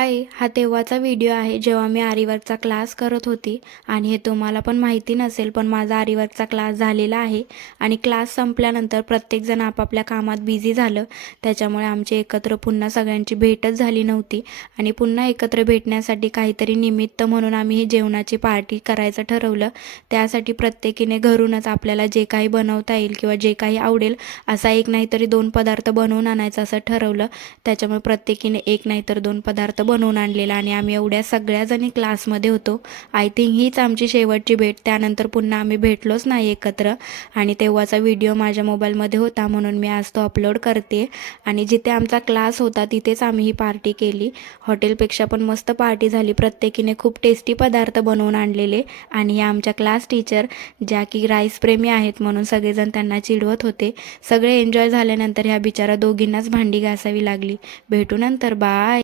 हाय, हा तेव्हाचा व्हिडिओ आहे जेव्हा मी आरीवर्कचा क्लास करत होती आणि हे तुम्हाला पण माहिती नसेल, पण माझा आरीवर्कचा क्लास झालेला आहे आणि क्लास संपल्यानंतर प्रत्येकजण आपापल्या कामात बिझी झालं. त्याच्यामुळे आमची एकत्र पुन्हा सगळ्यांची भेटच झाली नव्हती आणि पुन्हा एकत्र भेटण्यासाठी काहीतरी निमित्त म्हणून आम्ही ही जेवणाची पार्टी करायचं ठरवलं. त्यासाठी प्रत्येकीने घरूनच आपल्याला जे काही बनवता येईल किंवा जे काही आवडेल असा एक नाहीतरी 2 पदार्थ बनवून आणायचं असं ठरवलं. त्याच्यामुळे प्रत्येकीने एक नाहीतर 2 पदार्थ बनवून आणलेला आणि आम्ही एवढ्या सगळ्याजणी क्लासमध्ये होतो. आय थिंक हीच आमची शेवटची भेट. त्यानंतर पुन्हा आम्ही भेटलोच नाही एकत्र आणि तेव्हाचा व्हिडिओ माझ्या मोबाईलमध्ये होता म्हणून मी आज तो अपलोड करते. आणि जिथे आमचा क्लास होता तिथेच आम्ही ही पार्टी केली. हॉटेलपेक्षा पण मस्त पार्टी झाली. प्रत्येकीने खूप टेस्टी पदार्थ बनवून आणलेले आणि या आमच्या क्लास टीचर ज्या की राईस प्रेमी आहेत म्हणून सगळेजण त्यांना चिडवत होते. सगळे एन्जॉय झाल्यानंतर ह्या बिचारा दोघींनाच भांडी घासावी लागली. भेटू नंतर, बाय.